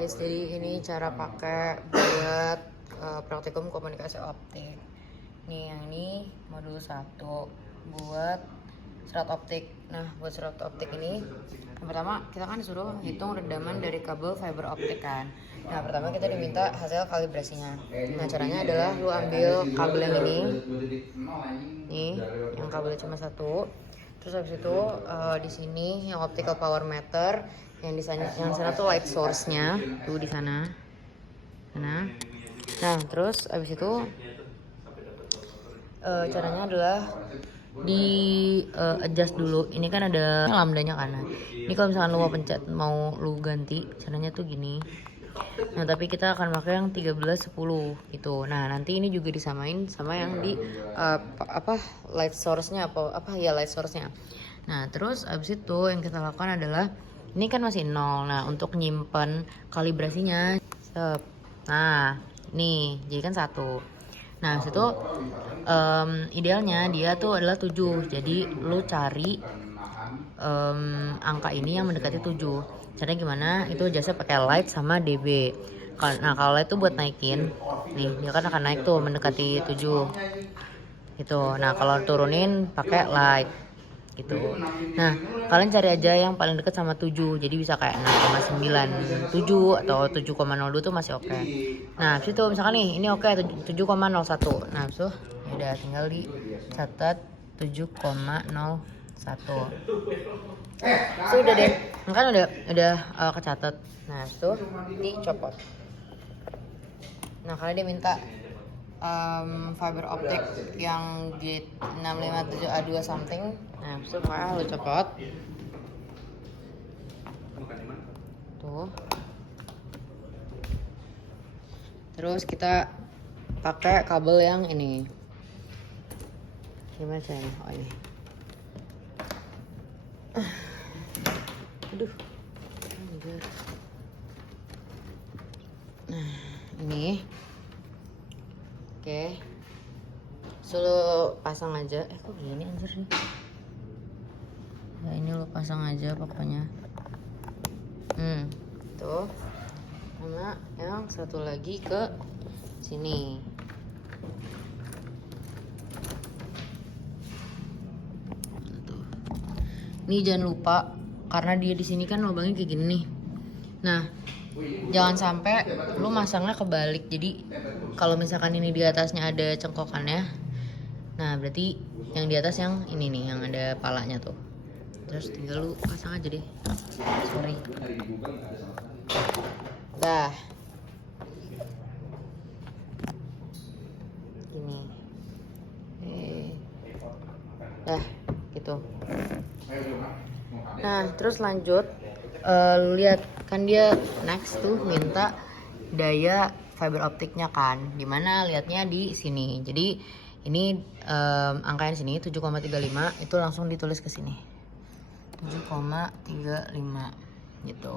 guys, jadi ini cara pakai buat praktikum komunikasi optik. Nih yang ini modul 1 buat serat optik. Nah buat serat optik ini yang pertama kita kan disuruh hitung redaman dari kabel fiber optik kan. Nah pertama kita diminta hasil kalibrasinya. Nah caranya adalah lu ambil kabel yang ini, nih yang kabelnya cuma 1. Terus habis itu di sini yang optical power meter, yang di sana tuh light source-nya tuh di sana. Nah, terus habis itu caranya adalah di adjust dulu. Ini kan ada lambdanya kan. Ini kalau misalkan lu mau pencet, mau lu ganti, caranya tuh gini. Nah, tapi kita akan pakai yang 1310 gitu. Nah, nanti ini juga disamain sama yang di light source-nya light source-nya. Nah, terus abis itu yang kita lakukan adalah ini kan masih 0. Nah, untuk nyimpen kalibrasinya. Nah, nih jadi kan 1. Nah, situ idealnya dia tuh adalah 7. Jadi lu cari angka ini yang mendekati 7. Caranya gimana? Itu jasa pakai light sama dB. Nah, kalau light tuh buat naikin. Nih, dia kan akan naik tuh mendekati 7. Gitu. Nah, kalau turunin pakai light. Gitu. Nah, kalian cari aja yang paling dekat sama 7. Jadi bisa kayak 6,97 atau 7,02 tuh masih oke. Nah, habis itu misalkan nih, ini oke 7,01. Nah, habis itu ya udah tinggal dicatat 7,01. So udah deh, kan udah kecatat. Nah, habis itu dicopot. Nah, kalian dia minta fiber optik yang gate 657A2 something. Nah, habis itu lo copot. Tuh. Terus kita pakai kabel yang ini. Gimana caranya? Oh ini. Aduh. Nah, ini. Oke. Solo pasang aja. Kok gini anjir nih? Ya ini lo pasang aja pokoknya. Tuh. Sama yang satu lagi ke sini. Tuh. Ini jangan lupa karena dia di sini kan lubangnya kayak gini nih. Nah, jangan sampai lu masangnya kebalik. Jadi kalau misalkan ini di atasnya ada cengkokannya, nah berarti yang di atas yang ini nih, yang ada palanya tuh. Terus tinggal lu pasang aja deh. Sorry. Dah. Gini. Dah, gitu. Nah, terus lanjut. Lu lihat kan dia next tuh minta daya fiber optiknya kan. Dimana lihatnya di sini. Jadi ini angka yang sini 7,35 itu langsung ditulis ke sini. 7,35 gitu.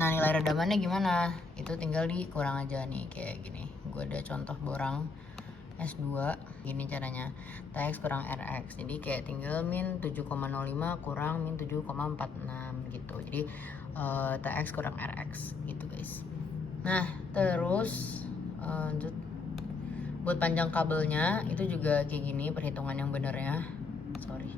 Nah, nilai redamannya gimana? Itu tinggal dikurang aja nih kayak gini. Gue ada contoh borang S2 gini caranya. TX kurang RX. Jadi kayak tinggal min 7,05 kurang min 7,46 gitu. Jadi TX kurang RX gitu guys. Nah, terus lanjut buat panjang kabelnya itu juga kayak gini perhitungan yang benernya. Sorry.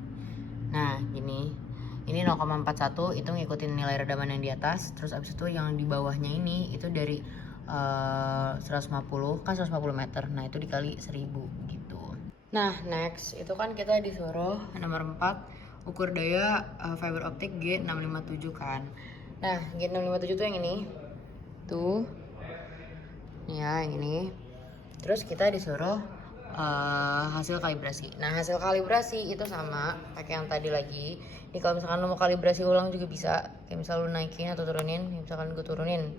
Nah, gini. Ini 0,41 itu ngikutin nilai redaman yang di atas. Terus abis itu yang di bawahnya ini itu dari 150 kan 150 meter. Nah, itu dikali 1000 gitu. Nah, next itu kan kita disuruh nomor 4 ukur daya fiber optik G657 kan. Nah, G657 tuh yang ini. Tuh. Ya, yang ini. Terus kita disuruh hasil kalibrasi. Nah, hasil kalibrasi itu sama pakai yang tadi lagi. Ini kalau misalkan lo mau kalibrasi ulang juga bisa. Kayak misal lo naikin atau turunin. Misalkan gue turunin.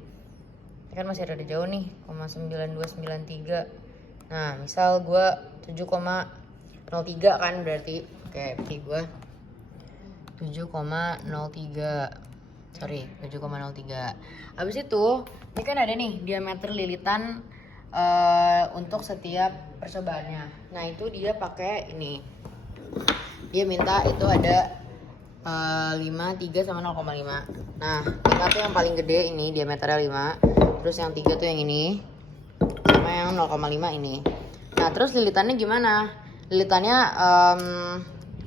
Ini kan masih ada jauh nih, 0,9293. Nah, misal gue 7,03 kan berarti. Oke, berarti gue 7,03. Sorry, 7,03. Habis itu, ini kan ada nih diameter lilitan untuk setiap percobaannya. Nah, itu dia pakai ini. Dia minta itu ada 5, 3 sama 0,5. Nah, 5 tuh yang paling gede ini diameternya 5. terus yang 3 tuh yang ini, sama yang 0,5 ini. Nah terus lilitannya gimana? Lilitannya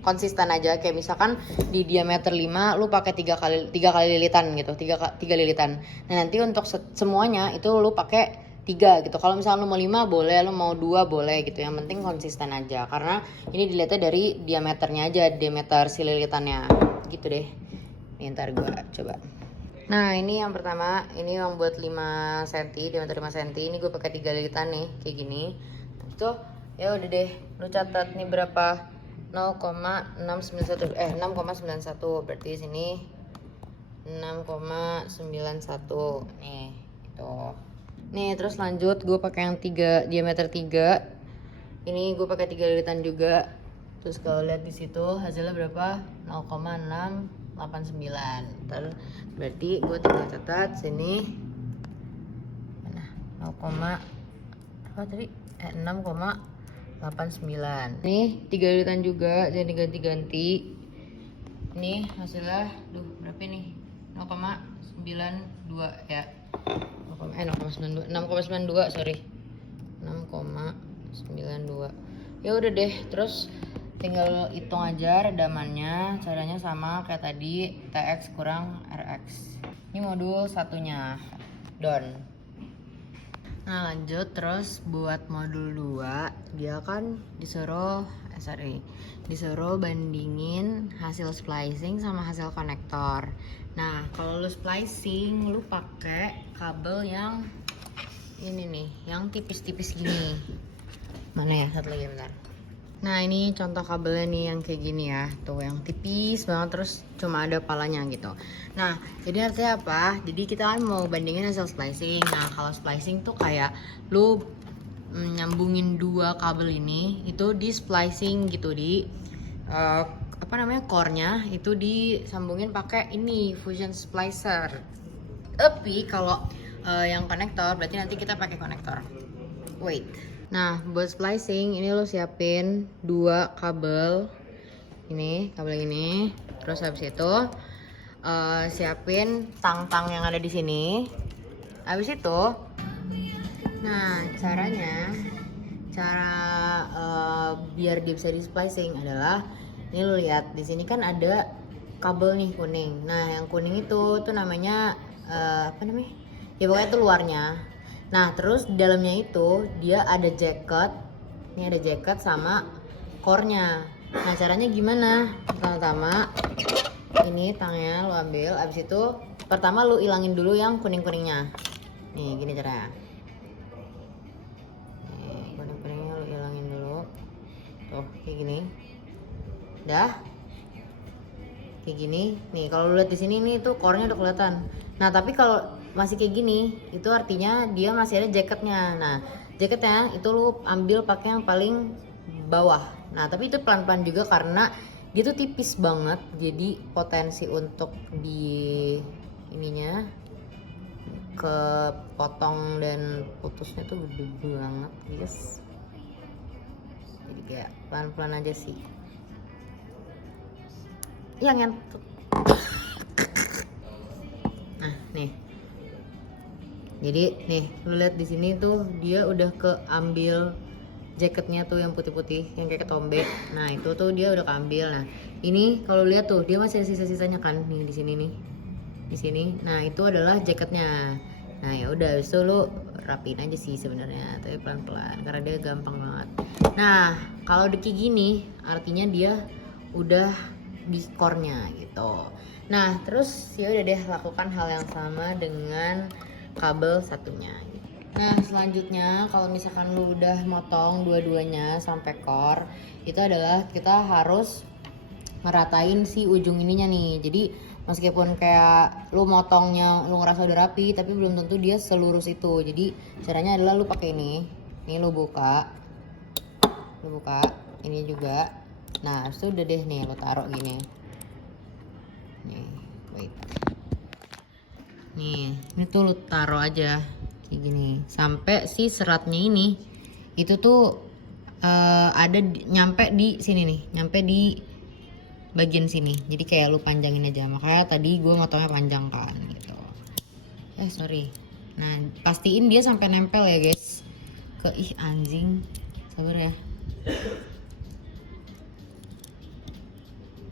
konsisten aja, kayak misalkan di diameter 5 lu pakai 3 kali lilitan gitu, 3 lilitan. Nah nanti untuk semuanya itu lu pakai 3 gitu. Kalau misalnya lu mau 5 boleh, lu mau 2 boleh gitu. Yang penting konsisten aja, karena ini dilihatnya dari diameternya aja, diameter si lilitannya gitu deh. Nih ntar gue coba. Nah ini yang pertama, ini yang buat 5 cm, diameter 5 cm. Ini gue pakai 3 lilitan nih, kayak gini. Itu ya udah deh, lu catat nih berapa? 0,691 berarti sini 6,91 nih itu. Nih terus lanjut gue pakai yang 3 diameter 3. Ini gue pakai 3 lilitan juga. Terus kalau lihat di situ hasilnya berapa? 0,689. Terus berarti gue tinggal catat sini mana? 0, apa tadi? 6,89. Nih 3 lilitan juga, jadi diganti-ganti. Ini hasilnya berapa nih? 0,92 ya. 0,92, 6,92 sorry. 6,92. Ya udah deh, terus tinggal hitung aja redamannya. Caranya sama kayak tadi, TX kurang RX. Ini modul satunya, done. Nah lanjut, terus buat modul 2 dia kan disuruh bandingin hasil splicing sama hasil konektor. Nah kalau lu splicing lu pakai kabel yang ini nih, yang tipis-tipis gini. Mana ya, satu lagi bentar. Nah ini contoh kabelnya nih yang kayak gini ya, tuh yang tipis banget, terus cuma ada palanya gitu. Nah jadi artinya apa? Jadi kita kan mau bandingin hasil splicing. Nah kalau splicing tuh kayak lu nyambungin 2 kabel ini itu di splicing gitu, di core-nya itu disambungin pakai ini fusion splicer. Tapi kalau yang konektor berarti nanti kita pakai konektor. Wait. Nah buat splicing ini lo siapin 2 kabel ini, kabel ini. Terus habis itu siapin tang-tang yang ada di sini. Habis itu, nah cara biar dia bisa di splicing adalah ini lo lihat di sini kan ada kabel nih kuning. Nah yang kuning itu tuh namanya apa namanya? Ya pokoknya itu luarnya. Nah terus di dalamnya itu dia ada jacket. Ini ada jacket sama core-nya. Nah caranya gimana? Pertama ini tangnya lu ambil, abis itu pertama lu ilangin dulu yang kuning-kuningnya. Nih gini caranya. Nih kuning-kuningnya lu ilangin dulu. Tuh kayak gini. Dah. Kayak gini. Nih kalau lu lihat di sini nih tuh core-nya udah kelihatan. Nah tapi kalau masih kayak gini itu artinya dia masih ada jaketnya. Nah jaketnya itu lu ambil pakai yang paling bawah. Nah tapi itu pelan-pelan juga karena dia tuh tipis banget, jadi potensi untuk di ininya kepotong dan putusnya tuh gede banget guys. Jadi kayak pelan-pelan aja sih yang ngentuk. Nah nih, jadi nih lu lihat di sini tuh dia udah keambil jaketnya tuh yang putih-putih yang kayak ketombe. Nah itu tuh dia udah keambil. Nah ini kalau lihat tuh dia masih ada sisa-sisanya kan nih di sini nih, di sini. Nah itu adalah jaketnya. Nah ya udah, itu lu rapiin aja sih sebenarnya, tapi pelan-pelan karena dia gampang banget. Nah kalau kayak gini artinya dia udah di core-nya gitu. Nah terus ya udah deh, lakukan hal yang sama dengan kabel satunya. Nah selanjutnya kalau misalkan lu udah motong dua-duanya sampai core, itu adalah kita harus ngeratain si ujung ininya nih. Jadi meskipun kayak lu motongnya lu ngerasa udah rapi, tapi belum tentu dia selurus itu. Jadi caranya adalah lu pakai ini lu buka ini juga. Nah itu udah deh nih lu taruh gini. Nih, wait. Nih, ini tuh lu taruh aja kayak gini sampai si seratnya ini itu tuh ada nyampe di sini nih, nyampe di bagian sini. Jadi kayak lu panjangin aja. Makanya tadi gue motongnya panjang kan gitu. Sorry. Nah, pastiin dia sampai nempel ya guys. Anjing. Sabar ya.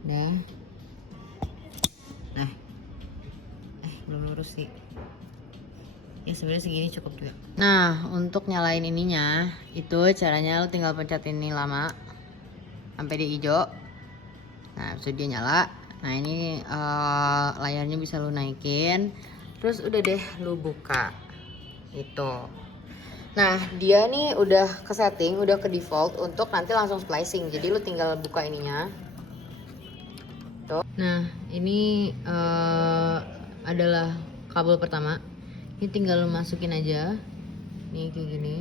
Udah. Nah. Belum lurus sih. Ya sebenarnya segini cukup juga. Nah, untuk nyalain ininya, itu caranya lo tinggal pencet ini lama sampai dia hijau. Nah, habis itu dia nyala. Nah, ini layarnya bisa lo naikin. Terus udah deh lo buka. Itu. Nah, dia nih udah ke setting, udah ke default untuk nanti langsung splicing. Jadi lo tinggal buka ininya. Tuh. Nah, ini adalah kabel pertama. Ini tinggal lo masukin aja. Nih kayak gini.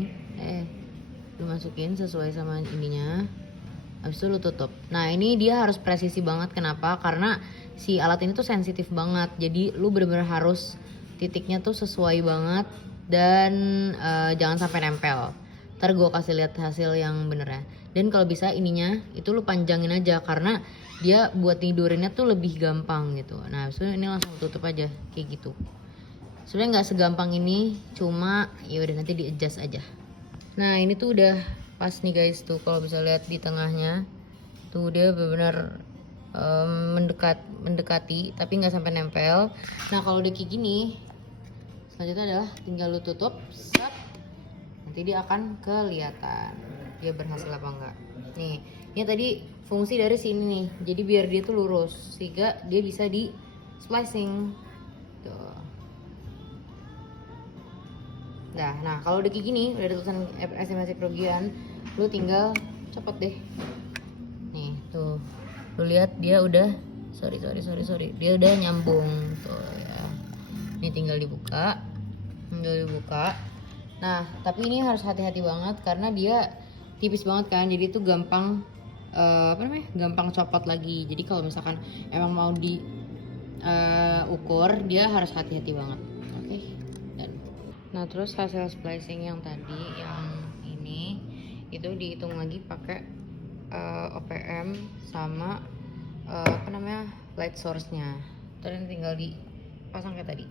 Lo masukin sesuai sama ininya. Habis itu lo tutup. Nah, ini dia harus presisi banget. Kenapa? Karena si alat ini tuh sensitif banget. Jadi lo bener-bener harus titiknya tuh sesuai banget dan jangan sampai nempel. Ntar gue kasih lihat hasil yang bener ya. Dan kalau bisa ininya itu lo panjangin aja karena dia buat tidurinnya tuh lebih gampang gitu. Nah, habis itu ini langsung tutup aja kayak gitu. Sebenarnya nggak segampang ini, cuma ya udah nanti di adjust aja. Nah, ini tuh udah pas nih guys, tuh kalau bisa lihat di tengahnya tuh dia benar-benar mendekati tapi nggak sampai nempel. Nah, kalau udah kayak gini selanjutnya adalah tinggal lu tutup, set. Nanti dia akan kelihatan dia berhasil apa enggak. Nih, ini tadi fungsi dari sini nih, jadi biar dia tuh lurus sehingga dia bisa di splicing tuh. Nah, kalau udah kayak gini, udah ada tulisan estimasi kerugian, lu tinggal copot deh. Nih, tuh. Lu lihat dia udah sorry. Dia udah nyambung tuh ya. Ini tinggal dibuka. Nah, tapi ini harus hati-hati banget karena dia tipis banget kan. Jadi itu gampang gampang copot lagi. Jadi kalau misalkan emang mau di ukur, dia harus hati-hati banget. Oke. Nah, terus hasil splicing yang tadi yang ini itu dihitung lagi pakai OPM sama light source-nya. Terus tinggal dipasang kayak tadi.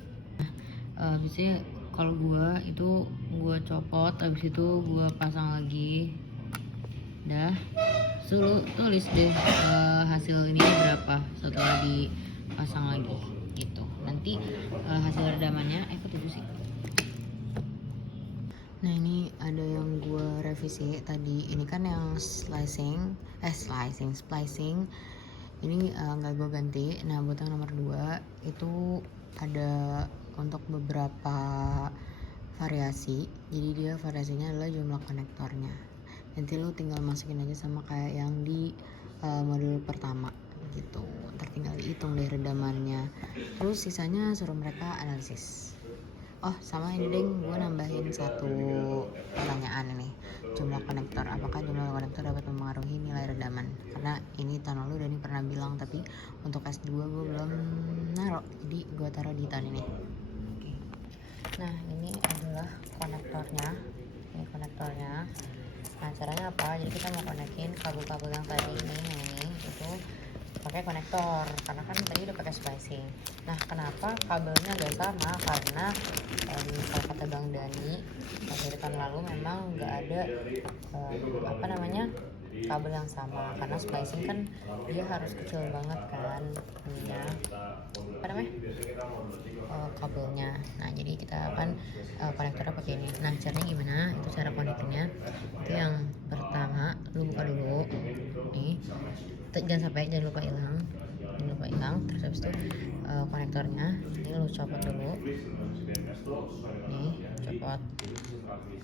Biasanya kalau gua itu gua copot, habis itu gua pasang lagi. Dah. So, tulis deh hasil ini berapa setelah dipasang lagi gitu. Nanti hasil redamannya kok tunggu sih. Nah, ini ada yang gue revisi tadi. Ini kan yang splicing. Ini nggak gue ganti. Nah, buat yang nomor 2 itu ada untuk beberapa variasi. Jadi dia variasinya adalah jumlah konektornya. Nanti lo tinggal masukin aja sama kayak yang di modul pertama gitu. Ntar tinggal dihitung deh redamannya. Terus sisanya suruh mereka analisis. Oh, sama ini deng, gue nambahin satu pertanyaan ini. Jumlah konektor, apakah jumlah konektor dapat mempengaruhi nilai redaman? Karena ini tahun lalu Dani pernah bilang, tapi untuk S2 gue belum naruh, jadi gue taruh di tahun ini. Oke. Nah, ini adalah konektornya. Ini konektornya. Nah, caranya apa? Jadi kita mau konekin kabel-kabel yang tadi ini itu pakai konektor karena kan tadi udah pakai splicing. Nah, kenapa kabelnya gak sama? Karena kalau kata Bang Dani dari tahun lalu memang nggak ada kabel yang sama karena splicing kan dia harus kecil banget kan ininya kabelnya. Nah, jadi kita kan konektornya pakai ini. Nah, caranya gimana? Itu cara konektornya itu yang pertama lu buka dulu nih, jangan lupa hilang. Terus habis itu konektornya ini lu copot dulu nih, copot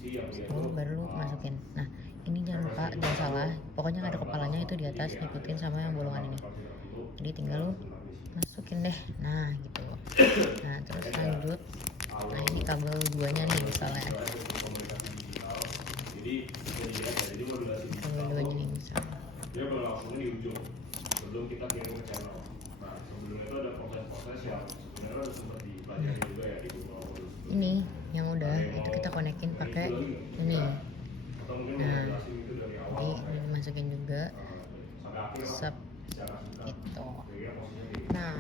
itu baru lu masukin. Nah, ini jangan salah, pokoknya ada kepalanya itu di atas, ikutin sama yang bolongan ini. Jadi tinggal lu masukin deh. Nah, gitu. Nah, terus lanjut. Nah, ini kabel 2-nya nih misalnya. Kabel 2-nya nih misalnya. Dia berlangsungnya di ujung sebelum kita kirim ke channel. Nah, sebelum itu ada proses-proses yang sebenarnya harus sempat dipelajari juga ya di Google. Ini yang udah itu kita konekin pakai ini. Nah, jadi ini dimasukin juga itu. Nah,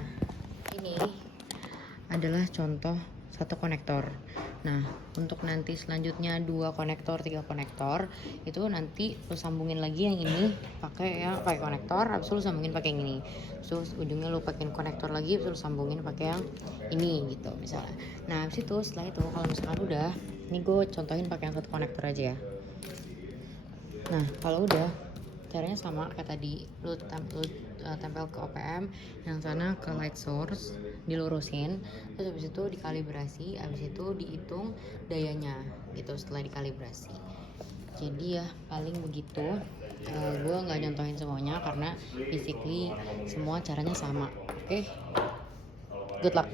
ini adalah contoh satu konektor. Nah, untuk nanti selanjutnya 2 konektor, 3 konektor itu nanti lu sambungin lagi yang ini pakai konektor, habis itu lu sambungin pakai yang ini. Terus ujungnya lu pakein konektor lagi, terus lu sambungin pakai yang ini gitu misalnya. Nah, habis itu setelah itu kalau misalkan udah, ini gue contohin pakai yang satu konektor aja ya. Nah, kalau udah caranya sama kayak tadi, lu tempel ke OPM, yang sana ke light source, dilurusin, terus habis itu dikalibrasi, habis itu dihitung dayanya gitu setelah dikalibrasi. Jadi ya paling begitu. Gue nggak nyontohin semuanya karena basically semua caranya sama. Oke, good luck.